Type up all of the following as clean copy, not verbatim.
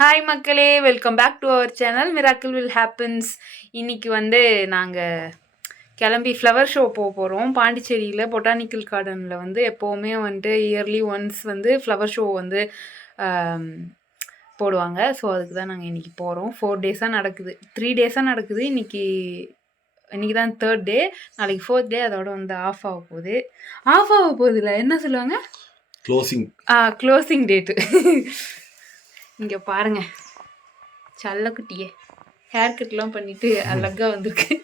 Hi மக்களே, welcome back to our channel miracle will happens. இன்னைக்கு வந்து நாங்கள் கிளம்பி ஃப்ளவர் ஷோ போகிறோம். பாண்டிச்சேரியில் பொட்டானிக்கல் கார்டனில் வந்து எப்போவுமே வந்துட்டு இயர்லி ஒன்ஸ் வந்து ஃப்ளவர் ஷோ வந்து போடுவாங்க. ஸோ அதுக்கு தான் நாங்கள் இன்றைக்கி போகிறோம். 4 டேஸாக நடக்குது, 3 டேஸாக நடக்குது. இன்றைக்கி தான் 3rd டே, நாளைக்கு 4th டே. அதோட வந்து ஆஃப் ஆக போகுது இல்லை என்ன சொல்லுவாங்க, க்ளோசிங் டேட்டு. இங்கே பாருங்க, சல்லக்குட்டியே ஹேர் கட்லாம் பண்ணிட்டு அழகா வந்திருக்கு.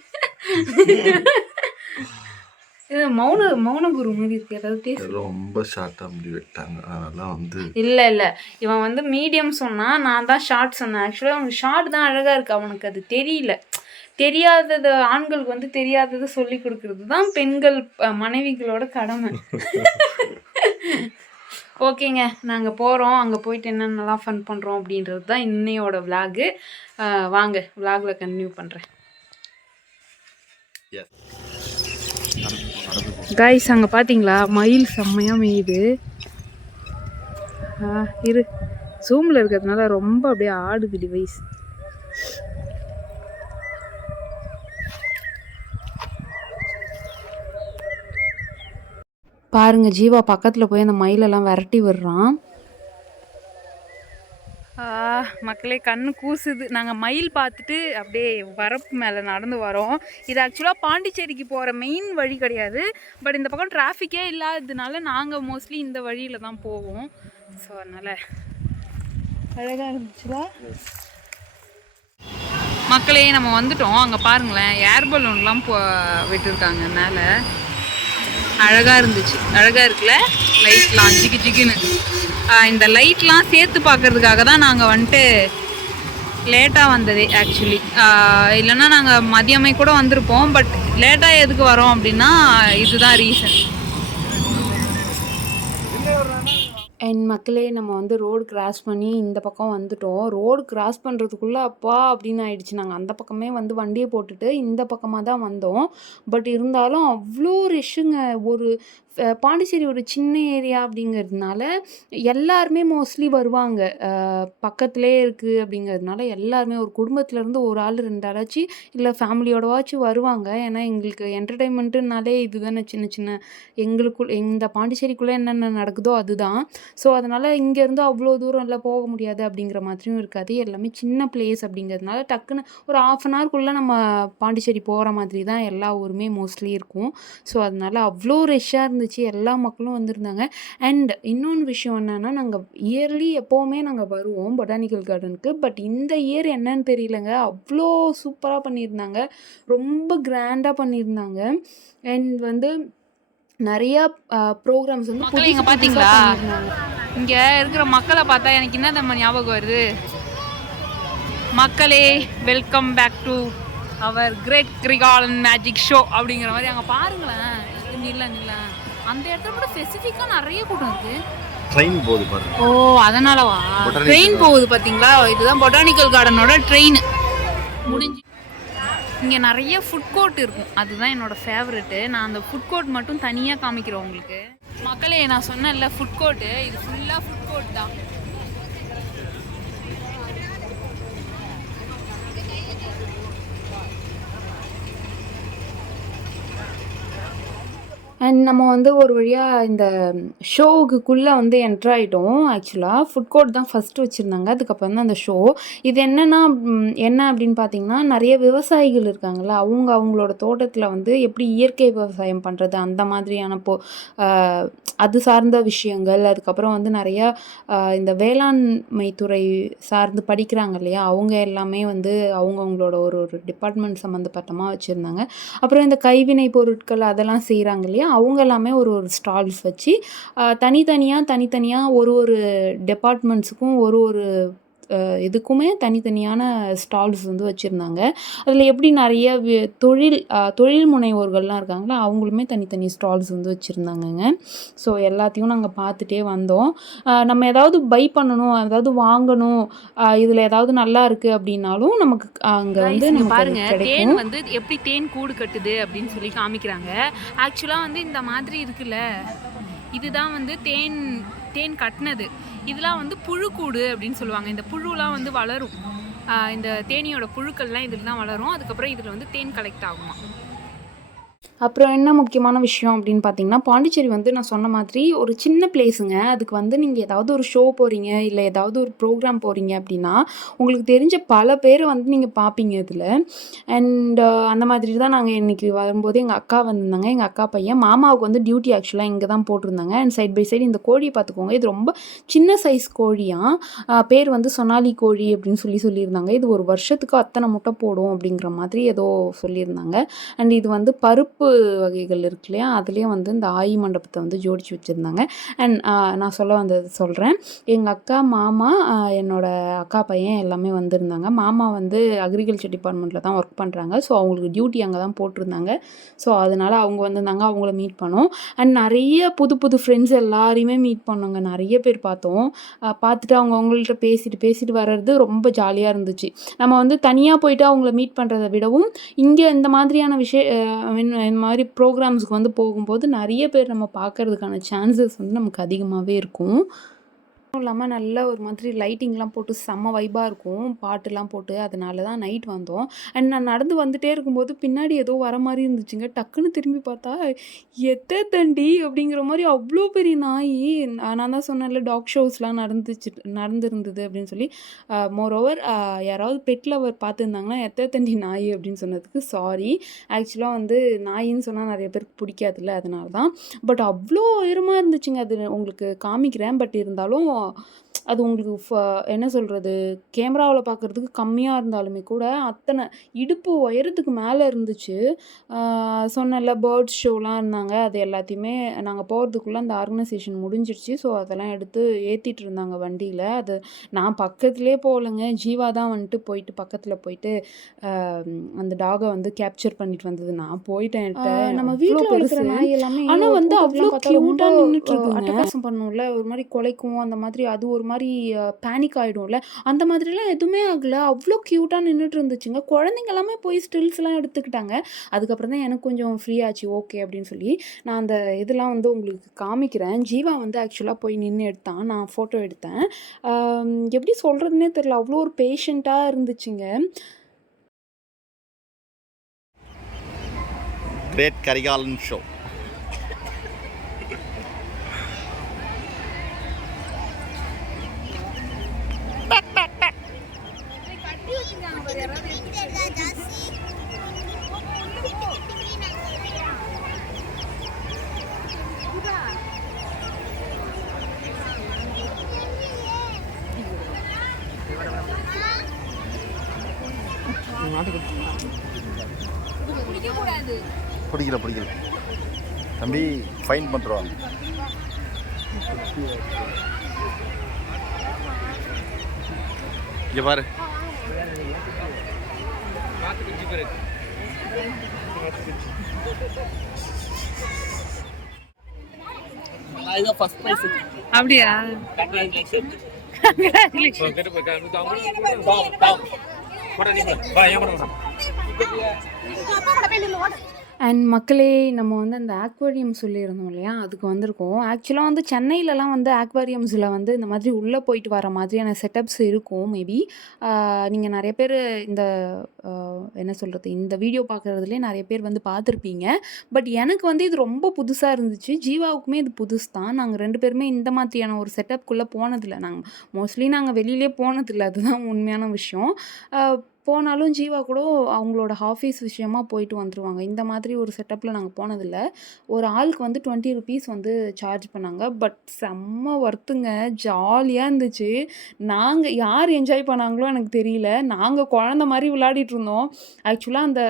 மௌன குரு மாதிரி இருக்கு. ஏதாவது ரொம்ப ஷார்ட்டா முடி வெட்டாங்க, அதெல்லாம் வந்து இல்ல இவன் வந்து மீடியம் சொன்னா, நான் தான் ஷார்ட் சொன்னேன். ஆக்சுவலாக அவனுக்கு ஷார்ட் தான் அழகா இருக்கு. அவனுக்கு அது தெரியல. தெரியாதது ஆண்களுக்கு வந்து தெரியாதது சொல்லி கொடுக்கறது தான் பெண்கள் மனைவிகளோட கடமை. ஓகேங்க, நாங்கள் போகிறோம். அங்கே போயிட்டு என்னென்னலாம் ஃபன் பண்ணுறோம் அப்படின்றது தான் இன்னையோட விலாகு. வாங்க விலாகில் கண்டினியூ பண்ணுறேன். கைஸ், அங்கே பார்த்தீங்களா மயில் செம்மையாக மேயுது. இரு, ஜூமில் இருக்கிறதுனால ரொம்ப அப்படியே ஆடுது டிவைஸ். பாருங்க, ஜீவா பக்கத்தில் போய் அந்த மயிலெல்லாம் விரட்டி விடுறான். மக்களே, கண்ணு கூசுது. நாங்கள் மயில் பார்த்துட்டு அப்படியே வரப்பு மேலே நடந்து வரோம். இது ஆக்சுவலாக பாண்டிச்சேரிக்கு போகிற மெயின் வழி கிடையாது. பட் இந்த பக்கம் டிராஃபிக்கே இல்லாததுனால நாங்கள் மோஸ்ட்லி இந்த வழியில் தான் போவோம். ஸோ அதனால் அழகாக இருந்துச்சுல. மக்களே, நம்ம வந்துட்டோம். அங்கே பாருங்களேன், ஏர் பலூன்லாம் விட்டுருக்காங்க மேலே. அழகாக இருந்துச்சு. அழகாக இருக்குல்ல, லைட்லாம் ஜிகு ஜிகுன்னு. இந்த லைட்லாம் சேர்த்து பார்க்குறதுக்காக தான் நாங்கள் வந்துட்டு லேட்டாக வந்ததே ஆக்சுவலி. இல்லைன்னா நாங்கள் மதியமே கூட வந்திருப்போம். பட் லேட்டாக எதுக்கு வரோம் அப்படின்னா இதுதான் ரீசன். என் மக்களே, நம்ம வந்து ரோடு கிராஸ் பண்ணி இந்த பக்கம் வந்துட்டோம். ரோடு கிராஸ் பண்ணுறதுக்குள்ளே அப்பா அப்படின்னு ஆயிடுச்சு. நாங்கள் அந்த பக்கமே வந்து வண்டியை போட்டுட்டு இந்த பக்கமாக தான் வந்தோம். பட் இருந்தாலும் அவ்வளோ ரஷ்ஷுங்க. ஒரு பாண்டிச்சேரி ஒரு சின்ன ஏரியா அப்படிங்கிறதுனால எல்லாருமே மோஸ்ட்லி வருவாங்க. பக்கத்துலேயே இருக்குது அப்படிங்கிறதுனால எல்லாருமே ஒரு குடும்பத்துலேருந்து ஒரு ஆள் 2 ஆளாச்சு இல்லை ஃபேமிலியோடவாச்சும் வருவாங்க. ஏன்னா எங்களுக்கு என்டர்டெயின்மெண்ட்டுனாலே இது தானே, சின்ன சின்ன இந்த பாண்டிச்சேரிக்குள்ளே என்னென்ன நடக்குதோ அதுதான். ஸோ அதனால் இங்கேருந்து அவ்வளோ தூரம் இல்லை, போக முடியாது அப்படிங்கிற மாதிரியும் இருக்காது. எல்லாமே சின்ன பிளேஸ் அப்படிங்கிறதுனால டக்குன்னு ஒரு 1/2 hourக்குள்ளே நம்ம பாண்டிச்சேரி போகிற மாதிரி தான் எல்லா ஊருமே மோஸ்ட்லி இருக்கும். ஸோ அதனால் அவ்வளோ ரஷ்ஷாக இருந்துச்சு. எல்லா மக்களும் வந்திருந்தாங்க. அண்ட் இன்னொன்று விஷயம் என்னென்னா, நாங்கள் இயர்லி எப்போவுமே நாங்கள் வருவோம் பொட்டானிக்கல் கார்டனுக்கு. பட் இந்த இயர் என்னன்னு தெரியலங்க, அவ்வளோ சூப்பராக பண்ணியிருந்தாங்க. ரொம்ப கிராண்டாக பண்ணியிருந்தாங்க. அண்ட் வந்து நிறையா ப்ரோக்ராம்ஸ் வந்து புதுசாக பார்த்தீங்களா. இங்கே இருக்கிற மக்களை பார்த்தா எனக்கு என்ன நம்ம ஞாபகம் வருது, மக்களே welcome back to our great Karikalan magic show அப்படிங்கிற மாதிரி. அங்கே பாருங்களேன், நில்ல அந்த இடத்துல கூட ஸ்பெசிஃபிக்காக நிறைய கூட்டம் இருக்குது. ட்ரெயின் போகுது பாருங்க. ஓ, அதனாலவா ட்ரெயின் போகுது பார்த்தீங்களா. இதுதான் பொட்டானிக்கல் கார்டனோட ட்ரெயின் முடிஞ்சு. இங்கே நிறைய ஃபுட் கோர்ட் இருக்கும், அதுதான் என்னோடய ஃபேவரெட்டு. நான் அந்த ஃபுட் கோர்ட் மட்டும் தனியாக காமிக்கிறேன் உங்களுக்கு. மக்களே, நான் சொன்னேன்ல ஃபுட் கோர்ட்டு, இது ஃபுல்லாக ஃபுட் கோர்ட் தான். அண்ட் நம்ம வந்து ஒரு வழியாக இந்த ஷோவுக்குள்ளே வந்து என்ட்ரு ஆகிட்டோம். ஆக்சுவலாக ஃபுட் கோர்ட் தான் ஃபஸ்ட்டு வச்சுருந்தாங்க, அதுக்கப்புறம் தான் அந்த ஷோ. இது என்ன அப்படின்னு பார்த்தீங்கன்னா, நிறைய விவசாயிகள் இருக்காங்கள்ல, அவங்களோட தோட்டத்தில் வந்து எப்படி இயற்கை விவசாயம் பண்ணுறது அந்த மாதிரியான அது சார்ந்த விஷயங்கள். அதுக்கப்புறம் வந்து நிறையா இந்த வேளாண்மை துறை சார்ந்து படிக்கிறாங்க இல்லையா, அவங்க எல்லாமே வந்து அவங்களோட ஒரு டிபார்ட்மெண்ட் சம்மந்தப்பட்டமாக வச்சுருந்தாங்க. அப்புறம் இந்த கைவினை பொருட்கள் அதெல்லாம் செய்கிறாங்க இல்லையா, அவங்க எல்லாமே ஒரு ஸ்டால்ஸ் வச்சு தனித்தனியாக ஒரு டிபார்ட்மெண்ட்ஸுக்கும் ஒரு இதுக்குமே தனித்தனியான ஸ்டால்ஸ் வந்து வச்சுருந்தாங்க. அதில் எப்படி நிறைய தொழில் முனைவோர்கள்லாம் இருக்காங்களா, அவங்களுமே தனித்தனி ஸ்டால்ஸ் வந்து வச்சுருந்தாங்கங்க. ஸோ எல்லாத்தையும் நாங்கள் பார்த்துட்டே வந்தோம். நம்ம ஏதாவது பை பண்ணணும், ஏதாவது வாங்கணும், இதில் ஏதாவது நல்லா இருக்குது அப்படின்னாலும் நமக்கு அங்கே வந்து நம்ம பாருங்க, தேன் வந்து எப்படி தேன் கூடு கட்டுது அப்படின்னு சொல்லி காமிக்கிறாங்க. ஆக்சுவலாக வந்து இந்த மாதிரி இருக்குல்ல, இதுதான் வந்து தேன் தேன் கட்டினது. இதெல்லாம் வந்து புழுக்கூடு அப்படின்னு சொல்லுவாங்க. இந்த புழுலாம் வந்து வளரும். இந்த தேனியோட புழுக்கள்லாம் இதில் தான் வளரும். அதுக்கப்புறம் இதில் வந்து தேன் கலெக்ட் ஆகுமா. அப்புறம் என்ன முக்கியமான விஷயம் அப்படின்னு பார்த்தீங்கன்னா, பாண்டிச்சேரி வந்து நான் சொன்ன மாதிரி ஒரு சின்ன பிளேஸுங்க. அதுக்கு வந்து நீங்க ஏதாவது ஒரு ஷோ போறீங்க, இல்ல ஏதாவது ஒரு ப்ரோக்ராம் போறீங்க அப்படின்னா, உங்களுக்கு தெரிஞ்ச பல பேர வந்து நீங்க பார்ப்பீங்க இதுல. அண்ட் அந்த மாதிரி தான் நாங்க இன்னைக்கு வரும்போது எங்க அக்கா வந்திருந்தாங்க. எங்க அக்கா பையன். மாமாவுக்கு வந்து டியூட்டி ஆக்சுவலா இங்க தான் போட்டிருந்தாங்க. அண்ட் சைட் பை சைடு இந்த கோழிய பார்த்துக்கோங்க. இது ரொம்ப சின்ன சைஸ் கோழியாம். பேர் வந்து சொனாலி கோழி அப்படின்னு சொல்லியிருந்தாங்க. இது ஒரு வருஷத்துக்கு அத்தனை முட்டை போடும் அப்படிங்கிற மாதிரி ஏதோ சொல்லியிருந்தாங்க. அண்ட் இது வந்து பருப்பு வகைகள் இருக்கு இல்லையா, அதுலேயும் வந்து இந்த ஆயி மண்டபத்தை வந்து ஜோடிச்சு வச்சுருந்தாங்க. அண்ட் நான் சொல்ல வந்தது சொல்கிறேன். எங்கள் அக்கா, மாமா, என்னோட அக்கா பையன் எல்லாமே வந்திருந்தாங்க. மாமா வந்து அக்ரிகல்ச்சர் டிபார்ட்மெண்ட்டில் தான் ஒர்க் பண்ணுறாங்க. ஸோ அவங்களுக்கு டியூட்டி அங்கே தான் போட்டிருந்தாங்க. ஸோ அதனால் அவங்க வந்திருந்தாங்க. அவங்கள மீட் பண்ணோம். அண்ட் நிறைய புது புது ஃப்ரெண்ட்ஸ் எல்லாரையுமே மீட் பண்ணோங்க. நிறைய பேர் பார்த்தோம். பார்த்துட்டு அவங்கள்ட்ட பேசிட்டு வர்றது ரொம்ப ஜாலியாக இருந்துச்சு. நம்ம வந்து தனியாக போயிட்டு அவங்கள மீட் பண்ணுறதை விடவும் இங்கே இந்த மாதிரியான இந்த மாதிரி ப்ரோக்ராம்ஸ்க்கு வந்து போகும்போது நிறைய பேர் நம்ம பார்க்கறதுக்கான சான்சஸ் வந்து நமக்கு அதிகமாகவே இருக்கும். இல்லாமல் நல்ல ஒரு மாதிரி லைட்டிங்லாம் போட்டு செம்ம வைபாக இருக்கும். பாட்டுலாம் போட்டு அதனால தான் நைட் வந்தோம். அண்ட் நான் நடந்து வந்துட்டே இருக்கும்போது பின்னாடி ஏதோ வர மாதிரி இருந்துச்சுங்க. டக்குன்னு திரும்பி பார்த்தா எத்த தண்டி அப்படிங்கிற மாதிரி அவ்வளோ பெரிய நாய். நான் தான் சொன்னேன்ல டாக் ஷோஸ்லாம் நடந்துருந்தது அப்படின்னு சொல்லி. மோரோவர் யாராவது பெட் லவர் பார்த்துருந்தாங்கன்னா எத்த தண்டி நாய் அப்படின்னு சொன்னதுக்கு சாரி. ஆக்சுவலாக வந்து நாயின்னு சொன்னால் நிறைய பேருக்கு பிடிக்காதுல்ல, அதனால தான். பட் அவ்வளோ உயரமாக இருந்துச்சுங்க. அது உங்களுக்கு காமிக்கிறேன். பட் இருந்தாலும் அது உங்களுக்கு என்ன சொல்கிறது, கேமராவில் பார்க்குறதுக்கு கம்மியாக இருந்தாலுமே கூட அத்தனை இடுப்பு உயரத்துக்கு மேலே இருந்துச்சு. சொன்னேன்ல பேர்ட்ஸ் ஷோலாம் இருந்தாங்க. அது எல்லாத்தையுமே நாங்கள் போகிறதுக்குள்ளே அந்த ஆர்கனைசேஷன் முடிஞ்சிடுச்சு. ஸோ அதெல்லாம் எடுத்து ஏற்றிட்டு இருந்தாங்க வண்டியில். அது நான் பக்கத்துலேயே போகலைங்க. ஜீவா தான் வந்துட்டு போயிட்டு பக்கத்தில் போயிட்டு அந்த டாகை வந்து கேப்சர் பண்ணிட்டு வந்தது. நான் போயிட்டேன். நம்ம வீட்டில் வளர்க்குற நாய் எல்லாமே ஆனால் வந்து அவ்வளோ க்யூட்டாக நின்றுட்டு இருக்குங்க. அட்டகாசம் பண்ணும்ல, ஒரு மாதிரி குலைக்கும் அந்த மாதிரி. அது ஒரு மாதிரி பேனிக் ஆகிடும்ல, அந்த மாதிரிலாம் எதுவுமே ஆகலை. அவ்வளோ க்யூட்டாக நின்றுட்டு இருந்துச்சுங்க. குழந்தைங்க எல்லாமே போய் ஸ்டில்ஸ்லாம் எடுத்துக்கிட்டாங்க. அதுக்கப்புறம் தான் எனக்கு கொஞ்சம் ஃப்ரீ ஆச்சு. ஓகே அப்படின்னு சொல்லி நான் அந்த இதெல்லாம் வந்து உங்களுக்கு காமிக்கிறேன். ஜீவா வந்து ஆக்சுவலாக போய் நின்று எடுத்தான். நான் ஃபோட்டோ எடுத்தேன். எப்படி சொல்கிறதுனே தெரியல, அவ்வளோ ஒரு பேஷண்ட்டாக இருந்துச்சுங்க. Great Karikalan show. பிடிக்கல தம்பி, ஃபைன் பண்ணுறோம். இங்கே பாரு. அப்படியா? அண்ட் மக்களே, நம்ம வந்து அந்த ஆக்வேரியம் சொல்லியிருந்தோம் இல்லையா, அதுக்கு வந்திருக்கோம். ஆக்சுவலாக வந்து சென்னையிலலாம் வந்து ஆக்வேரியம்ஸில் வந்து இந்த மாதிரி உள்ளே போயிட்டு வர மாதிரியான செட்டப்ஸ் இருக்கும் மேபி. நீங்கள் நிறைய பேர் இந்த என்ன சொல்கிறது, இந்த வீடியோ பார்க்குறதுலே நிறைய பேர் வந்து பார்த்துருப்பீங்க. பட் எனக்கு வந்து இது ரொம்ப புதுசாக இருந்துச்சு. ஜீவாவுக்குமே இது புதுசு தான். நாங்கள் 2 பேருமே இந்த மாதிரியான ஒரு செட்டப்குள்ளே போனதில்லை. மோஸ்ட்லி நாங்கள் வெளியிலே போனதில்லை. அதுதான் உண்மையான விஷயம். போனாலும் ஜீவா கூட அவங்களோட ஆஃபீஸ் விஷயமா போயிட்டு வந்துருவாங்க. இந்த மாதிரி ஒரு செட்டப்பில் நாங்கள் போனதில்லை. ஒரு ஆளுக்கு வந்து 20 ருபீஸ் வந்து சார்ஜ் பண்ணாங்க. பட் செம்ம ஒர்த்துங்க. ஜாலியாக இருந்துச்சு. நாங்கள் யார் என்ஜாய் பண்ணாங்களோ எனக்கு தெரியல. நாங்கள் குழந்த மாதிரி விளையாடிட்டு இருந்தோம். ஆக்சுவலாக அந்த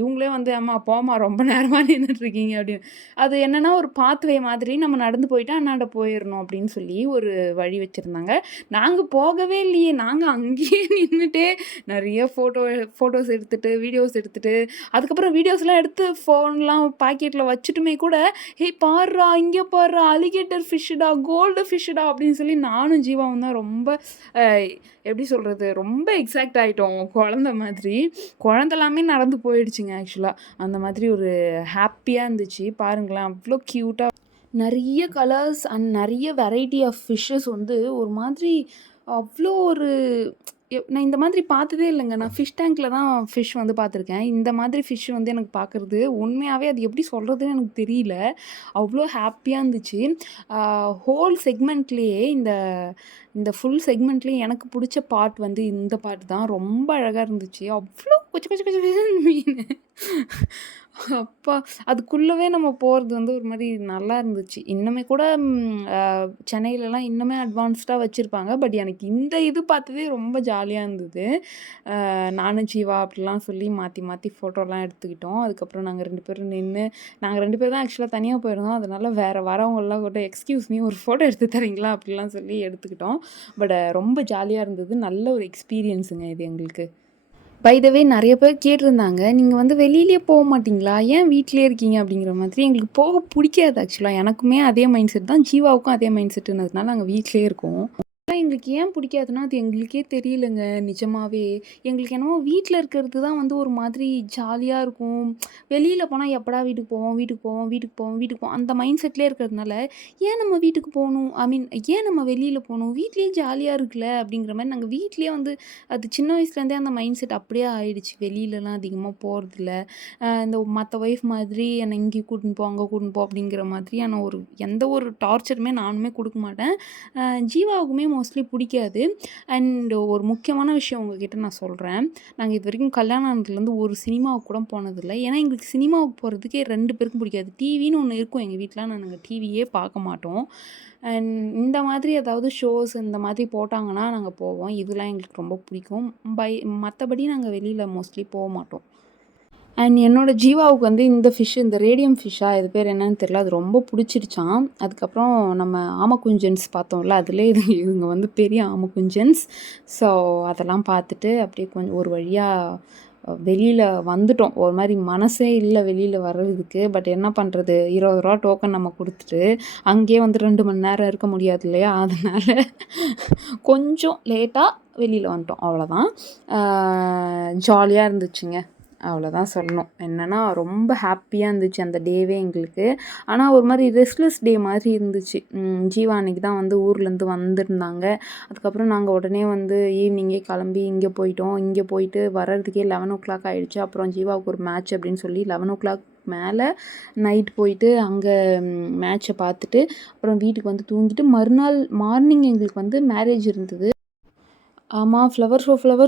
இவங்களே வந்து அம்மா போம்மா ரொம்ப நேரமாக நின்றுட்டுருக்கீங்க அப்படின்னு. அது என்னென்னா ஒரு பாத்வே மாதிரி நம்ம நடந்து போயிட்டு அண்ணாண்ட போயிடணும் அப்படின்னு சொல்லி ஒரு வழி வச்சுருந்தாங்க. நாங்கள் போகவே இல்லையே. நாங்கள் அங்கேயே நின்றுட்டே நிறைய ஃபோட்டோஸ் எடுத்துகிட்டு வீடியோஸ் எடுத்துகிட்டு அதுக்கப்புறம் வீடியோஸ்லாம் எடுத்து ஃபோன்லாம் பாக்கெட்டில் வச்சுட்டுமே கூட, ஹே பாருடா இங்கே பாருடா அலிகேட்டர் ஃபிஷ்ஷுடா, கோல்டு ஃபிஷ்ஷுடா அப்படின்னு சொல்லி நானும் ஜீவாவும் தான் ரொம்ப எப்படி சொல்கிறது, ரொம்ப எக்ஸைட் ஆகிட்டோம். குழந்த மாதிரி குழந்தெல்லாமே நடந்து போயிடுச்சுங்க. ஆக்சுவலாக அந்த மாதிரி ஒரு ஹாப்பியாக இருந்துச்சு. பாருங்களேன், அவ்வளோ க்யூட்டாக நெறைய கலர்ஸ் அண்ட் நெறைய வெரைட்டி ஆஃப் ஃபிஷ்ஷஸ் வந்து ஒரு மாதிரி அவ்ளோ ஒரு நான் இந்த மாதிரி பார்த்ததே இல்லங்க. நான் ஃபிஷ் டேங்க்ல தான் ஃபிஷ் வந்து பார்த்துருக்கேன். இந்த மாதிரி ஃபிஷ் வந்து எனக்கு பார்க்குறது உண்மையாவே அது எப்படி சொல்றதுன்னு எனக்கு தெரியல. அவ்ளோ ஹேப்பியா இருந்துச்சு. ஆ ஹோல் செக்மெண்ட்லயே இந்த இந்த ஃபுல் செக்மெண்ட்லயே எனக்கு புடிச்ச பார்ட் வந்து இந்த பார்ட் தான். ரொம்ப அழகா இருந்துச்சு. அவ்ளோ கொச்ச கொச்ச கொச்ச கொச்சன்னு மீனு. அப்பா! அதுக்குள்ளவே நம்ம போறது வந்து ஒரு மாரி நல்லா இருந்துச்சு. இன்னுமே கூட சென்னையிலலாம் இன்னுமே அட்வான்ஸ்டா வச்சிருப்பாங்க. பட் எனக்கு இந்த இது பார்த்ததே ரொம்ப ஜாலியா இருந்தது. நானும் ஜீவா அப்படிலாம் சொல்லி மாத்தி மாத்தி ஃபோட்டோலாம் எடுத்துக்கிட்டோம். அதுக்கப்புறம் நாங்க 2 பேரும் நின்னு நாங்க 2 பேர் தான் ஆக்சுவலா தனியா போயிருந்தோம். அதனால வேற வரவங்கலாம் கூட எக்ஸ்கியூஸ் மீ ஒரு ஃபோட்டோ எடுத்து தரீங்களா? அப்படிலாம் சொல்லி எடுத்துக்கிட்டோம். பட் ரொம்ப ஜாலியா இருந்தது. நல்ல ஒரு எக்ஸ்பீரியன்ஸுங்க இது எங்களுக்கு. பை த வே நெறைய பேர் கேட்டிருந்தாங்க. "நீங்க வந்து வெளியிலயே மாட்டீங்களா? ஏன் வீட்லயே இருக்கீங்க?" அப்படிங்கிற மாதிரி. எங்களுக்கு போக புடிக்காது ஆக்சுவலா. எனக்குமே அதே மைண்ட் செட் தான். ஜீவாவுக்கும் அதே மைண்ட் செட்டுன்னதுனால நாங்க வீட்லயே இருக்கோம். ஆனா எங்களுக்கு ஏன் பிடிக்காதுன்னா, அது எங்களுக்கே தெரியலங்க நிஜமாவே. எங்களுக்கு என்னமோ வீட்ல இருக்கிறது தான் வந்து ஒரு மாதிரி ஜாலியா இருக்கும். வெளியில போனா எப்படா வீட்டுக்கு போவோம், வீட்டுக்கு போவோம், வீட்டுக்கு போவோம், வீட்டுக்கு போவோம் அந்த மைண்ட் செட்லயே இருக்கிறதுனால, ஏன் நம்ம வீட்டுக்கு போணும்? ஐ மீன் ஏன் நம்ம வெளியில போணும்? வீட்லயே ஜாலியா இருக்குல்ல அப்படிங்கிற மாரி நாங்க வீட்லயே வந்து அது சின்ன வயசுலேருந்தே அந்த மைண்ட் செட் அப்படியே ஆயிடுச்சு. வெளியிலலாம் அதிகமா போறதில்ல. இந்த மத்த ஒய்ஃப் மாதிரி என்ன இங்கேயும் கூட்டின்னு போ, அங்க கூட்டின்னு போ அப்படிங்கிற மாதிரியான ஒரு எந்த ஒரு டார்ச்சருமே நானுமே குடுக்க மாட்டேன். ஜீவாவுக்குமே மோஸ்ட்லி பிடிக்காது. அண்ட் ஒரு முக்கியமான விஷயம் உங்ககிட்ட நான் சொல்றேன். நாங்க இதுவரைக்கும் கல்யாணம் ஆனதுலேருந்து ஒரு சினிமாவுக்கு கூட போனதில்ல. ஏன்னா எங்களுக்கு சினிமாவுக்கு போறதுக்கே 2 பேருக்கும் பிடிக்காது. டிவின்னு ஒண்ணு இருக்கும் எங்க வீட்ல. ஆனா நாங்க டிவியே பார்க்க மாட்டோம். அண்ட் இந்த மாதிரி ஏதாவது ஷோஸ் இந்த மாதிரி போட்டாங்கன்னா நாங்க போவோம். இதெல்லாம் எங்களுக்கு ரொம்ப பிடிக்கும். மத்தபடி நாங்க வெளியில மோஸ்ட்லி மாட்டோம். அண்ட் என்னோட ஜீவாவுக்கு வந்து இந்த ஃபிஷ் இந்த ரேடியம் ஃபிஷ்ஷா இது பேர் என்னன்னு தெரியல. அது ரொம்ப புடிச்சிருச்சாம். அதுக்கப்புறம் நம்ம ஆமக்குஞ்சன்ஸ் பார்த்தோம்ல, அதிலே இதுங்க வந்து பெரிய ஆமக்குஞ்சன்ஸ். ஸோ அதெல்லாம் பார்த்துட்டு அப்படியே கொஞ்சம் ஒரு வழியா வெளியில வந்துட்டோம். ஒரு மாரி மனசே இல்ல வெளியில வர்றதுக்கு. பட் என்ன பண்றது? ரூ. 20 டோக்கன் நம்ம குடுத்துட்டு, அங்கேயே வந்து 2 மணி நேரம் இருக்க முடியாது இல்லையா? அதனால கொஞ்சம் லேட்டா வெளியில வந்துட்டோம். அவ்வளோதான். ஜாலியா இருந்துச்சுங்க. அவ்வளோதான் சொல்லணும். என்னன்னா, ரொம்ப ஹேப்பியா இருந்துச்சு அந்த டேவே எங்களுக்கு. ஆனா, ஒரு மாரி ரெஸ்ட்லெஸ் டே மாதிரி இருந்துச்சு. ஜீவா அன்னைக்கு தான் வந்து ஊர்லேருந்து வந்திருந்தாங்க. அதுக்கப்புறம் நாங்க உடனே வந்து ஈவினிங்கே கிளம்பி இங்கே போயிட்டோம். இங்கே போயிட்டு வர்றதுக்கே 11:00 ஆயிடுச்சு. அப்புறம் ஜீவாவுக்கு ஒரு மேட்ச் அப்படின்னு சொல்லி 11:00 மேலே நைட் போயிட்டு அங்கே மேட்ச்சை பார்த்துட்டு, அப்புறம் வீட்டுக்கு வந்து தூங்கிட்டு, மறுநாள் மார்னிங் எங்களுக்கு வந்து மேரேஜ் இருந்தது. ஆமா. ஃப்ளவர்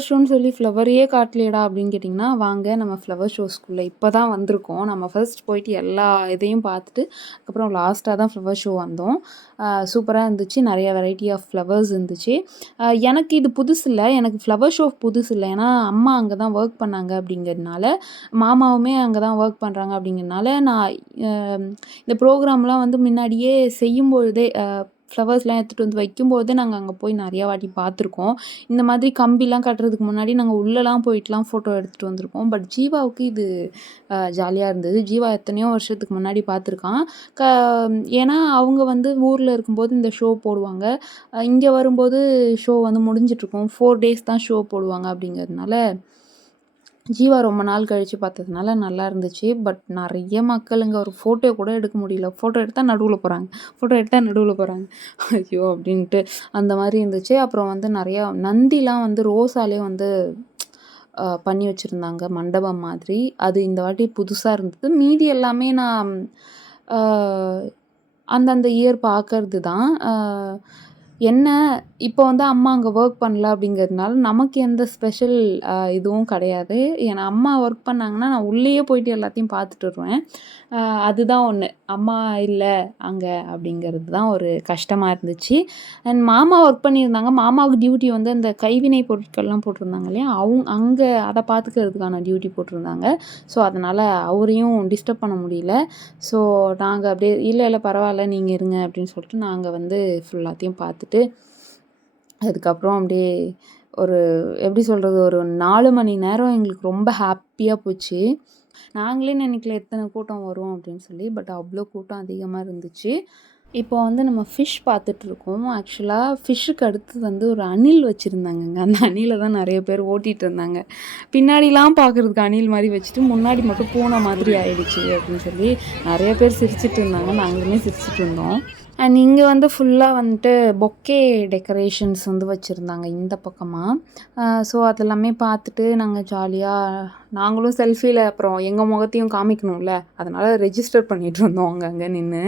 ஷோன்னு சொல்லி ஃப்ளவரையே காட்டலையேடா அப்படின்னு கேட்டிங்கன்னா, வாங்க நம்ம ஃப்ளவர் ஷோஸ்க்குள்ள இப்போ தான் வந்திருக்கோம். நம்ம ஃபர்ஸ்ட் போயிட்டு எல்லா இதையும் பார்த்துட்டு, அதுக்கப்புறம் லாஸ்ட்டா தான் ஃப்ளவர் ஷோ வந்தோம். சூப்பரா இருந்துச்சு. நெறைய வெரைட்டி ஆஃப் ஃப்ளவர்ஸ் இருந்துச்சு. எனக்கு இது புதுசு இல்ல. எனக்கு ஃப்ளவர் ஷோ புதுசு இல்ல. ஏன்னா, அம்மா அங்க தான் வொர்க் பண்ணாங்க அப்படிங்கிறதுனால, மாமாவுமே அங்க தான் வொர்க் பண்றாங்க அப்படிங்கிறதுனால, நான் அ இந்த ப்ரோகிராம்லாம் வந்து முன்னாடியே செய்யும்பொழுதே ஃப்ளவர்ஸ்லாம் எடுத்துகிட்டு வந்து வைக்கும்போதே நாங்கள் அங்கே போய் நிறையா வாட்டி பார்த்துருக்கோம். இந்த மாதிரி கம்பிலாம் கட்டுறதுக்கு முன்னாடி நாங்கள் உள்ளலாம் போயிட்டுலாம் ஃபோட்டோ எடுத்துகிட்டு வந்திருக்கோம். பட் ஜீவாவுக்கு இது ஜாலியாக இருந்தது. ஜீவா எத்தனையோ வருஷத்துக்கு முன்னாடி பார்த்துருக்கான். க ஏன்னா அவங்க வந்து ஊரில் இருக்கும்போது இந்த ஷோ போடுவாங்க. இங்கே வரும்போது ஷோ வந்து முடிஞ்சிட்ருக்கும். 4 டேஸ் தான் ஷோ போடுவாங்க அப்படிங்கிறதுனால ஜீவா ரொம்ப நாள் கழித்து பார்த்ததுனால நல்லா இருந்துச்சு. பட் நிறைய மக்களுங்க ஒரு ஃபோட்டோ கூட எடுக்க முடியல. ஃபோட்டோ எடுத்தால் நடுவில் போகிறாங்க, ஃபோட்டோ எடுத்தால் நடுவில் போகிறாங்க. ஐயோ! அப்படின்ட்டு அந்த மாதிரி இருந்துச்சு. அப்புறம் வந்து நிறையா நந்திலாம் வந்து ரோஸாலே வந்து பண்ணி வச்சுருந்தாங்க மண்டபம் மாதிரி. அது இந்த வாட்டி புதுசா இருந்தது. மீதி எல்லாமே நான் அ அந்தந்த இயர் பார்க்கறது தான். என்ன இப்போ வந்து அம்மா அங்கே ஒர்க் பண்ணல அப்படிங்கிறதுனால நமக்கு எந்த ஸ்பெஷல் இதுவும் கிடையாது. ஏன்னா அம்மா ஒர்க் பண்ணாங்கன்னா, நான் உள்ளேயே போயிட்டு எல்லாத்தையும் பார்த்துட்டு வருவேன். அதுதான் ஒண்ணு. அம்மா இல்ல அங்க அப்படிங்கிறது தான் ஒரு கஷ்டமா இருந்துச்சு. அண்ட் மாமா ஒர்க் பண்ணியிருந்தாங்க. மாமாவுக்கு டியூட்டி வந்து அந்த கைவினை பொருட்கள்லாம் போட்டிருந்தாங்க இல்லையா? அங்க அத பார்த்துக்கிறதுக்கான டியூட்டி போட்டிருந்தாங்க. ஸோ, அதனால அவரையும் டிஸ்டர்ப் பண்ண முடியல. ஸோ, நாங்க அப்படியே இல்ல பரவால்ல நீங்க இருங்க அப்படின்னு சொல்லிட்டு நாங்க வந்து ஃபுல்லாத்தையும் பார்த்துட்டு, அதுக்கப்புறம் அப்படியே ஒரு எப்படி சொல்றது? ஒரு 4 மணி நேரம் எங்களுக்கு ரொம்ப ஹேப்பியா போச்சு. நாங்களே நினைக்கல எத்தனை கூட்டம் வரும் அப்படின்னு சொல்லி. பட் அவ்வளோ கூட்டம் அதிகமா இருந்துச்சு. இப்போ வந்து நம்ம ஃபிஷ் பார்த்துட்ருக்கோம். ஆக்சுவலாக ஃபிஷ்ஷுக்கு அடுத்து வந்து ஒரு அணில் வச்சுருந்தாங்கங்க. அந்த அணில தான் நெறைய பேர் ஓட்டிகிட்டு இருந்தாங்க. பின்னாடிலாம் பார்க்குறதுக்கு அணில் மாரி வச்சுட்டு, முன்னாடி மட்டும் பூனை மாதிரி ஆயிடுச்சு அப்படின்னு சொல்லி நெறைய பேர் சிரிச்சுட்டு இருந்தாங்க. நாங்களுமே சிரிச்சுட்டு இருந்தோம். அண்ட் இங்கே வந்து ஃபுல்லாக வந்துட்டு பொக்கே டெக்கரேஷன்ஸ் வந்து வச்சுருந்தாங்க இந்த பக்கமா. ஸோ அதெல்லாமே பார்த்துட்டு நாங்கள் ஜாலியாக நாங்களும் செல்ஃபியில் அப்புறம் எங்கள் முகத்தையும் காமிக்கணும்ல, அதனால் ரெஜிஸ்டர் பண்ணிகிட்டு இருந்தோம் அங்கங்கே நின்று.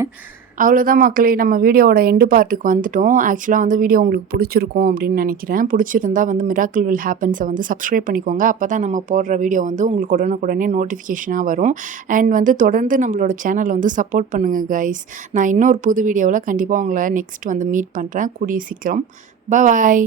அவ்வளோதான் மக்களே, நம்ம வீடியோவோட எண்டு பார்ட்டுக்கு வந்துட்டோம். ஆக்சுவலாக வந்து வீடியோ உங்களுக்கு பிடிச்சிருக்கும் அப்படின்னு நினைக்கிறேன். பிடிச்சிருந்தா வந்து மிராக்கிள் வில் ஹேப்பன்ஸை வந்து சப்ஸ்கிரைப் பண்ணிக்கோங்க. அப்போ தான் நம்ம போடுற வீடியோ வந்து உங்களுக்கு உடனுக்குடனே நோட்டிஃபிகேஷனாக வரும். அண்ட் வந்து தொடர்ந்து நம்மளோட சேனலை வந்து சப்போர்ட் பண்ணுங்கள் கைஸ். நான் இன்னொரு புது வீடியோவில் கண்டிப்பாக உங்களை நெக்ஸ்ட் வந்து மீட் பண்ணுறேன் கூடிய சீக்கிரம். பாய்.